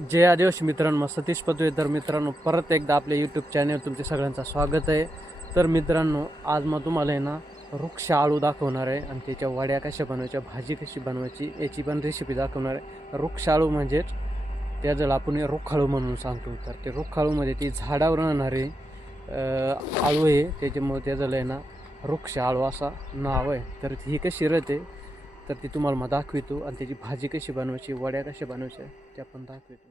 जय आदिवासी मित्रांनो सतीश पदवे तर मित्रांनो परत एकदा आपल्या यूट्यूब चॅनल तुमच्या सगळ्यांचं स्वागत आहे. तर मित्रांनो आज मग तुम्हाला आहे ना वृक्ष आळू दाखवणार आहे आणि त्याच्या वड्या कशा बनवायच्या भाजी कशी बनवायची याची पण रेसिपी दाखवणार आहे. वृक्ष आळू म्हणजेच त्याजला आपण रुखाळू म्हणून सांगतो. तर ते रुखाळूमध्ये ती झाडावर राहणारे आळू आहे. त्याच्यामुळे त्याजला आहे ना वृक्ष आळू असा नाव आहे. तर ही कशी राहते तर ती तुम्हाला मग दाखवितो आणि त्याची भाजी कशी बनवायची वड्या कशा बनवायच्या त्या पण दाखवितो.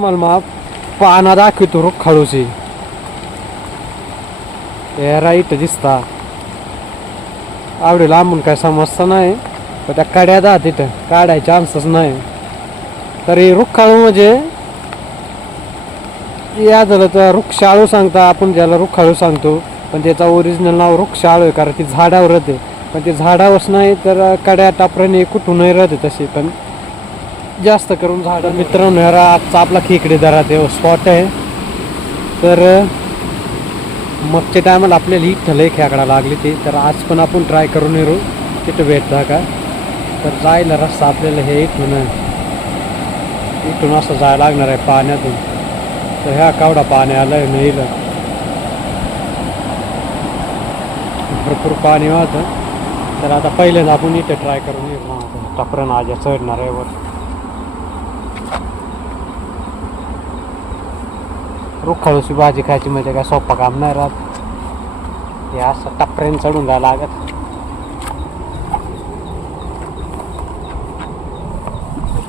तुम्हाला मग पाना दाखवितो रुखाळूची हेरा राईट दिसता आवडे लांबून काय समजता नाही पण त्या कड्या दा तिथं काढायचे चान्सच नाही तरी रुखाळू म्हणजे या झालं तर वृक्षाळू सांगता आपण ज्याला रुखाळू सांगतो पण त्याचा ओरिजिनल नाव वृक्षाळू आहे कारण ती झाडावर राहते पण ते झाडावरच नाही तर कड्या टापराने कुठूनही राहते तशी पण जास्त करून झाडं. मित्रांनो ह्या आजचा आपला खेकडे दरात स्पॉट आहे. तर मागच्या टायमाला आपल्याला ही लय खेकडा लागली ती. तर आज पण आपण ट्राय करून येऊ. तिथं भेटता का तर जायला रस्ता आपल्याला हे इथून इथून असं जायला लागणार आहे पाण्यातून. तर ह्या कावडा पाण्याला नाही भरपूर पाणी वाहतं. तर आता पहिल्यांदा आपण इथे ट्राय करून येऊ. टपरन आज चढणार आहे वर रुखाळूची भाजी खायची म्हणजे काय सोपा काम नाही राहत. हे असं टपऱ्याने चढून जायला लागत.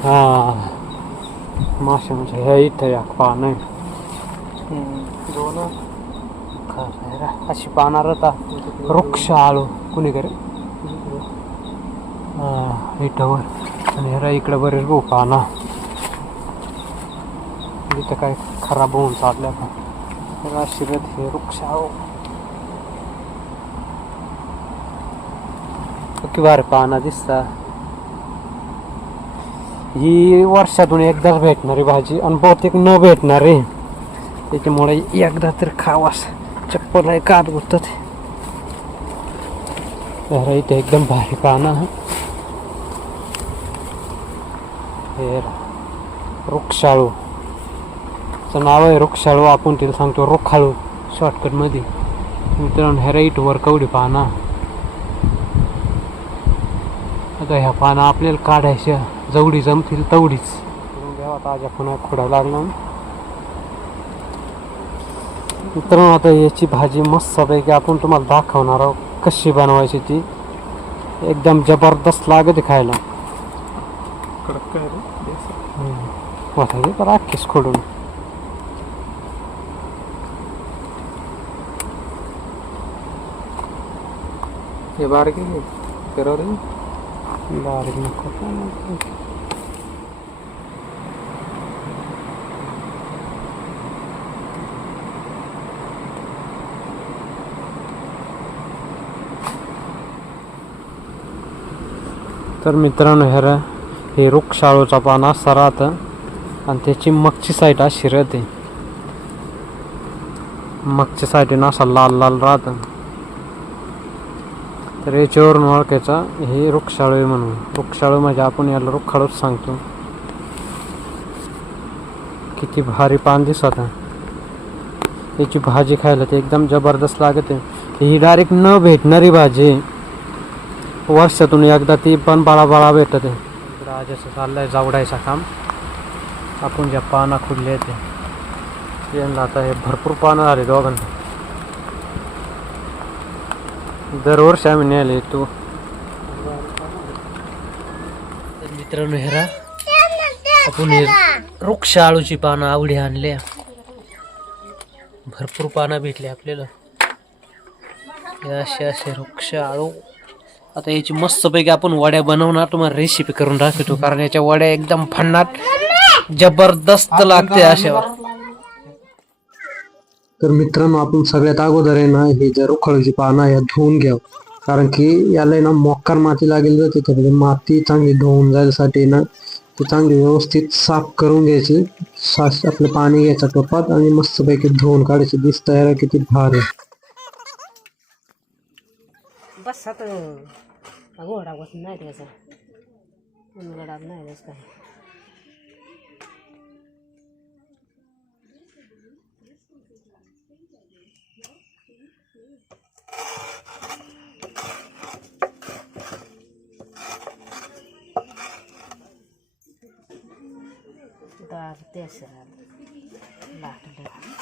हा. मासे म्हणजे हे इथं या पान आहे दोन. अशी पाहणार होता वृक्ष आळू. कुणी करे? हा इथं वर. आणि ह्या इकडं बरेच भाऊ पाना. इथं काय खराब होऊन चालल्या का? आशीर्वाद हे वृक्ष आहो. भारी पाना दिसता. ही वर्षातून एकदाच भेटणारी भाजी आणि बहुतेक न भेटणारी. त्याच्यामुळे एकदा तर खावास. चप्पल आहे कात गुतत. तर इथे एकदम भारी पाना हे. वृक्षाळू. चं नाव आहे वृक्षाळू आपण तिला सांगतो रोखाळू शॉर्टकटमध्ये मित्रांनो ह्या राईट वर कवडी पाना. आता ह्या पाना आपल्याला काढायच्या. जेवढी जमतील तेवढीच. ताज्या पुन्हा खोडा लागला मित्रांनो आता याची भाजी मस्तपैकी आपण तुम्हाला दाखवणार आहोत कशी बनवायची ती. एकदम जबरदस्त लागते खायला. कडक काय रे वाटायचे तर अख्खीच खोडून. हे बारीक आहे करा रे बारीक नको. तर मित्रांनो ह्या हे रुखशाळूचा पान असा राहतं आणि त्याची मगची साईट अशी राहते. मगच्या साईटीनं असा लाल लाल राहतं. तर याच्यावरून ओळखायचा हे वृक्षाळू आहे म्हणून. वृक्षाळू म्हणजे आपण याला रुखाळूच सांगतो. किती भारी पान दिसत याची भाजी खायला ते एकदम जबरदस्त लागते. ही डायरेक्ट न भेटणारी भाजी वर्षातून एकदा ती पण बाळा बाळा भेटते. राजाचं चाललंय जावडायचं काम. आपण ज्या पानं खुडले ते यांना आता हे भरपूर पानं आले दोघांना. दरवर्षी आम्ही न्यायला येतो. मित्रांनो हेरा आपण वृक्ष आळूची पानं आवडी आणल्या. भरपूर पानं भेटली आपल्याला. हे असे असे वृक्ष आळू आता याची मस्तपैकी आपण वड्या बनवणार. तुम्हाला रेसिपी करून दाखवतो कारण याच्या वड्या एकदम भन्नाट जबरदस्त लागते अशावर तर मित्रांनो, आपण सगळ्यात अगोदर आहे ना, हे जर उखळीची पानं या धुवून घ्याव. कारण की याला ना, मोक्कार माती लागेल जाते तर माती चांगली धुवून जायसाठी ना, ते चांगली व्यवस्थित साफ़ करून घ्यायची. सास आपलं पाणी घ्यायचं टोपात आणि मस्तपैकी धुवून काढायची. आहे, किती भार. आहे बस आता. घोडा बस. नाही त्याचा नाही त्याच dar descer lá, lá.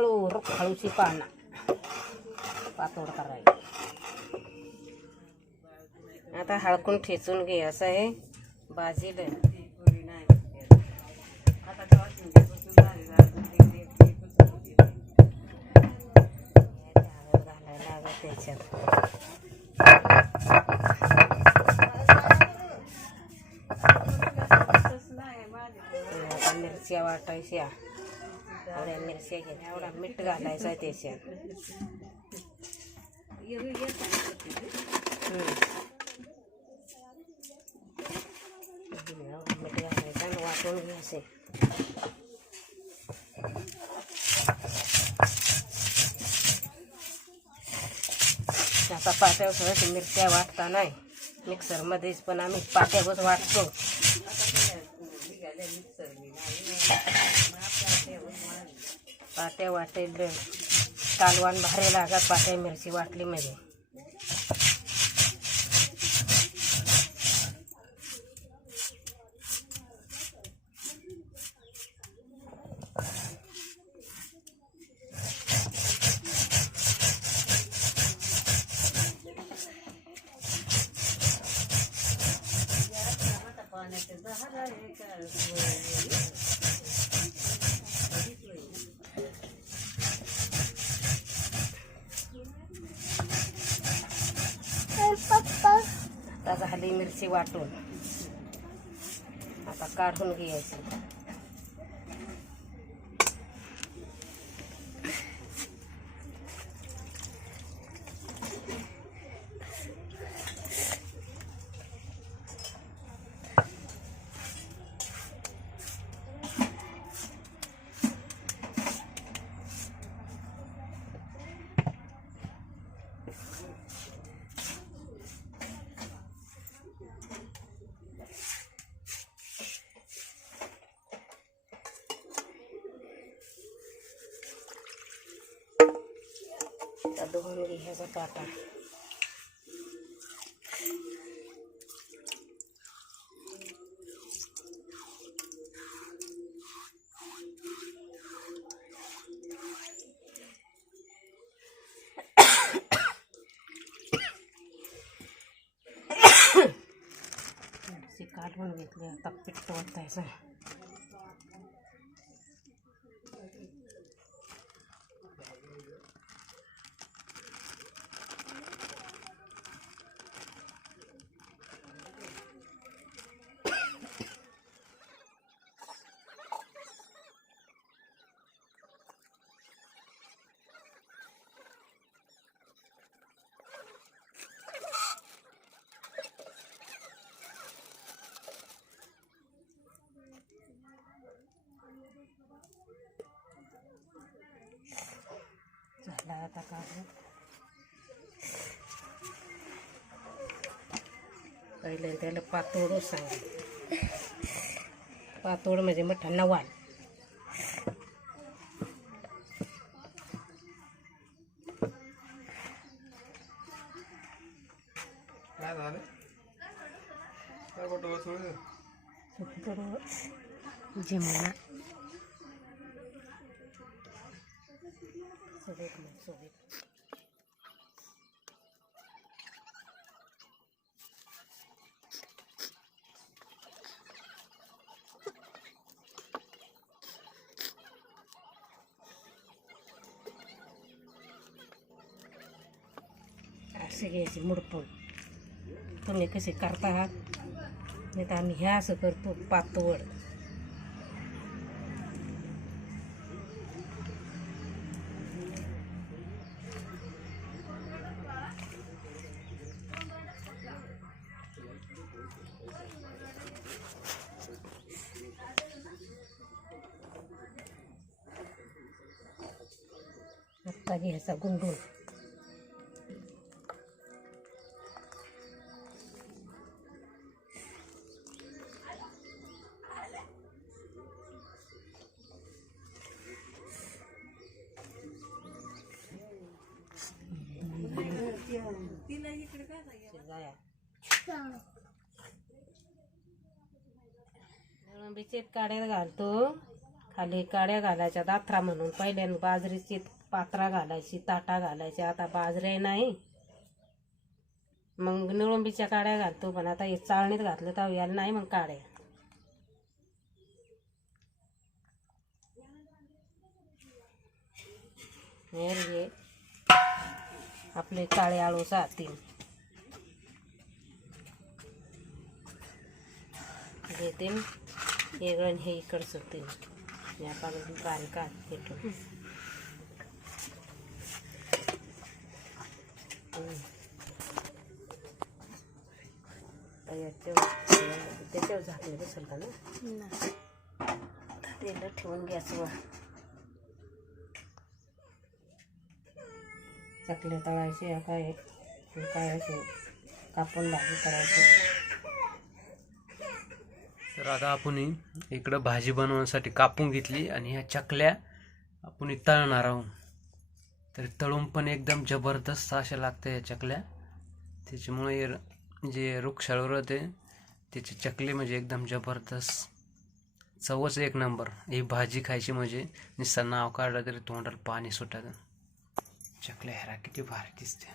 रुखाळू रुखाळूची पानं पातोड करायची आता हळकून ठेचून घे असं आहे बाजीलं घालायला मिरच्या वाटायच्या एवढ्या मिरच्या घ्या एवढा मीठ घालायचा आहे त्याच्यात. हम्म. मीठ घालायचं आणि वाटून घ्यायचे आता पाट्यावर सगळं मिरच्या वाटता नाही मिक्सरमध्येच पण आम्ही पाट्यावरच वाटतो. पाट्या वाटेल कालवान भारी लागत पाट्या मिरची वाटली म्हणजे. आता झाली मिरची वाटून. आता काढून घ्यायची. आता धुवून घ्यायचा पाटा मिरची काढून घेतली आता पिट्ट वाटायचं झाला आता काढून पहिले त्याला पातोडच सांग पातोड म्हणजे मोठा नवाल. काय झालं? काय कुठं बसवलं जे Asik ya si murpul. Tunggu ke si nih Ini tanya segerpuk patul. Patul. घ्यायचा गुंडून काड्या घालतो. खाली काड्या घालायच्या दात्रा म्हणून. पहिल्यानं बाजरीची पात्रा घालायची ताटा घालायची आता बाजरे नाही. मग निळुंबीच्या काड्या घालतो पण आता हे चाळणीत घातलं तर याला नाही मग काड्या. हे रे, आपले काळे आळू तीन घेते वेगळं हे इकडचं तीन या पासून बारीक आत घेतो त्याच्यावर झाकले बसेल का ना तेल ठेवून गॅसवर चकले तळायचे काय काय असे कापून भाजी करायची तर आता आपण इकडं भाजी बनवण्यासाठी कापून घेतली आणि ह्या चकल्या आपण तळणार आहोत. तर तळून पण एकदम जबरदस्त अशा लागतं या चकल्या. त्याच्यामुळे जे वृक्षाळूर होते त्याची चकली म्हणजे एकदम जबरदस्त. चवच एक नंबर. ही भाजी खायची म्हणजे नुसतं नाव काढलं तरी तोंडाला पाणी सुटतं. चकल्या ह्याला किती भारी दिसते.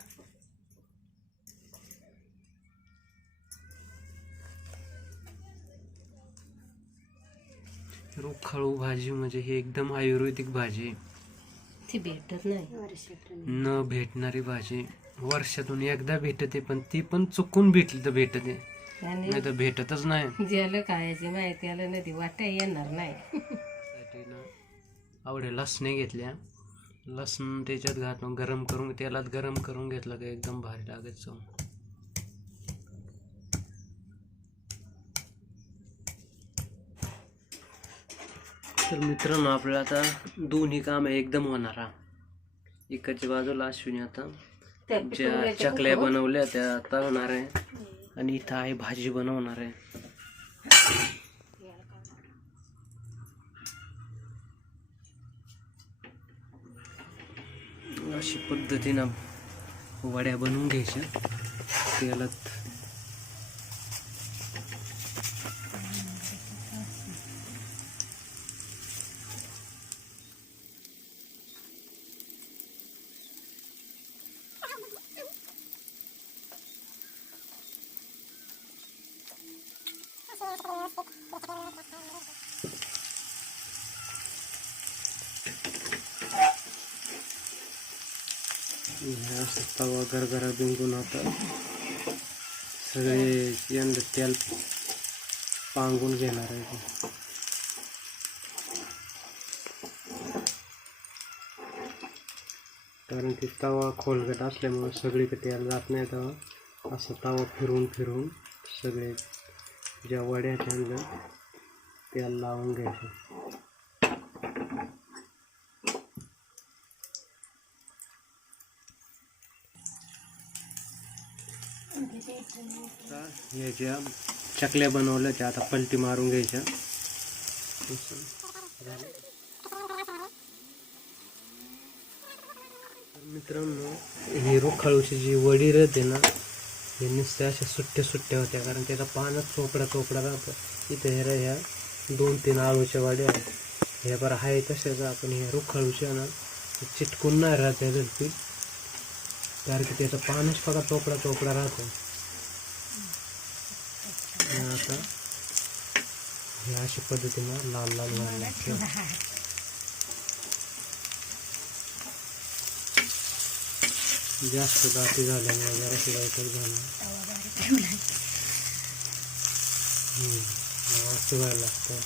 रुखाळू भाजी म्हणजे ही एकदम आयुर्वेदिक भाजी आहे. ती भेटत नाही. न भेटणारी भाजी वर्षातून एकदा भेटते पण ती पण चुकून भेटली तर भेटते. आणि नाही तर भेटतच नाही. ज्याला खायची माहिती त्याला नदी वाटा येणार नाही. त्यासाठी ना आवडे लसणे घेतल्या. लसण त्याच्यात घालून गरम करून तेलात गरम करून घेतलं का एकदम भारी लागत तर मित्रांनो आपल्याला आता दोन्ही काम एकदम होणार हा. इकडच्या बाजूला अश्विनी आता ज्या चकल्या बनवल्या त्या तळणार आहे. आणि इथं आहे भाजी बनवणार आहे. अशी पद्धतीनं वड्या बनवून घ्यायच्या. तेलात ह्या असं तवा गरगरा बिंगून आता सगळे यंदा तेल पांगून घेणार आहे कारण की तवा खोलगट असल्यामुळे सगळीकडे तेल जात नाही तवा. असं तवा फिरून फिरून सगळे ज्या वड्या त्यांना तेल लावून घ्यायचं. याच्या चकल्या बनवल्या त्या आता पलटी मारून घ्यायच्या. मित्रांनो ही रोखाळूची जी वडी राहते ना हे नुसत्या अशा सुट्ट्या सुट्ट्या होत्या. कारण त्याचा पानच चोपडा चोपडा राहतो. इथे ह्या ह्या दोन तीन आळूच्या वाड्या आहेत. ह्या बरं आहे तशाच. आपण ह्या रोखाळूच्या ना चिटकून नाही राहत ह्या पीठ कारण की त्याचं पानच बघा चोपडा चोपडा राहतो. आता हे अशा पद्धतीनं लाल लाल व्हायला लागतं. जास्त दाती झाल्यामुळे जरा शिवायचं झालं हम्म. हा, शिवायला लागतं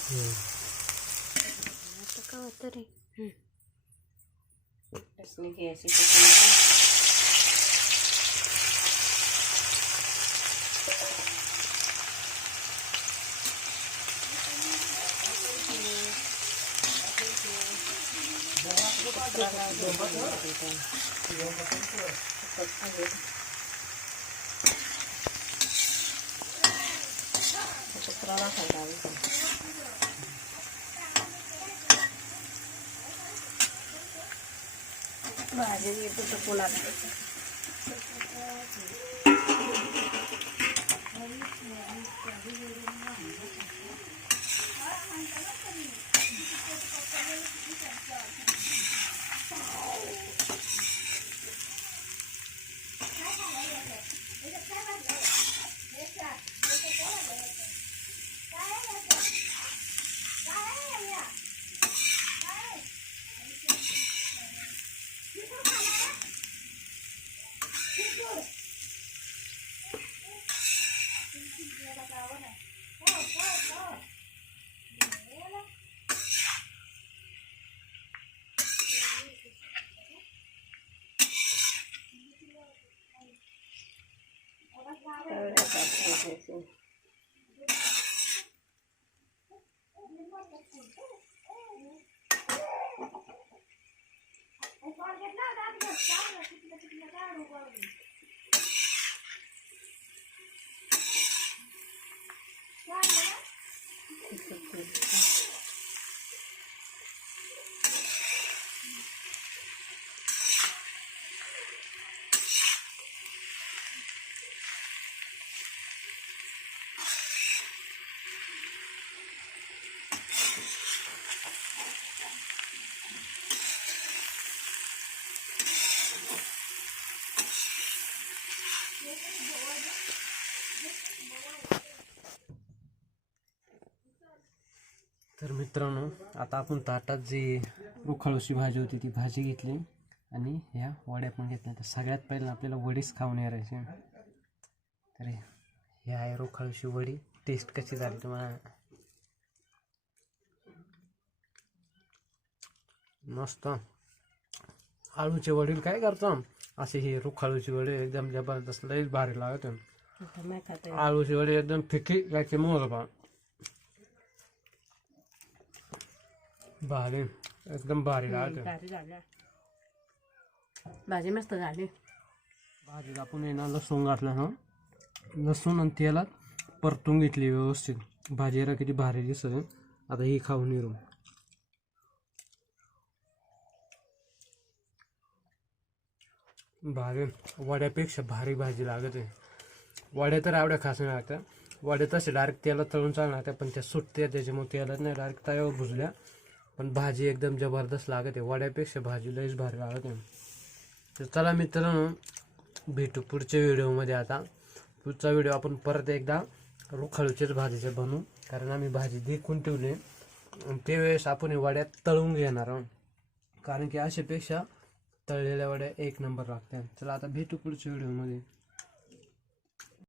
हम्म. लसणी घ्यायची त्याच्यानंतर कचरा टाकायचा इथं. भाजी येतो तर पुन्हा तर मित्रांनो आता आपण ताटात जी उखाळूची भाजी होती ती भाजी घेतली आणि ह्या वड्या पण घेतल्या. तर सगळ्यात पहिलं आपल्याला वडीच खाऊन यायची. तर हे आहे रोखाळूची वडी. टेस्ट कशी झाली तुम्हाला? मस्त. आळूचे वडील काय करतो? असे हे रुखाळूची वडी एकदम जबरदस्त लईच भारी लागत. आळूची वडी एकदम फिकी याचे मोर भारी एकदम भारी लागत भाजी मस्त झाली भाजीत आपण आहे ना लसूण घातलं ना लसूण आणि तेलात परतून घेतली व्यवस्थित भाजीला किती भारी दिसत. आता ही खाऊन येऊ भारी वड्यापेक्षा भारी भाजी लागत आहे वड्या तर एवढ्या खास नाही लागत्या वड्या तसे डायरेक्ट तेलात तळून चांगल्या लागत्या पण त्या सुटत्या त्याच्यामुळे तेलात नाही डायरेक्ट तव्यावर भुजल्या पण भाजी एकदम जबरदस्त लागत आहे. वड्यापेक्षा भाजी लईच भारी लागत आहे. तर चला मित्रांनो भेटू पुढच्या व्हिडिओमध्ये आता. पुढचा व्हिडिओ आपण परत एकदा रुखाळूच्याच भाजीचे बनवू. कारण आम्ही भाजी देखून ठेवली आणि वेळेस आपण वड्यात तळून घेणार आहोत. कारण की अशापेक्षा तळलेल्या वड्या एक नंबर लागते चला आता भेटू पुढच्या व्हिडिओमध्ये.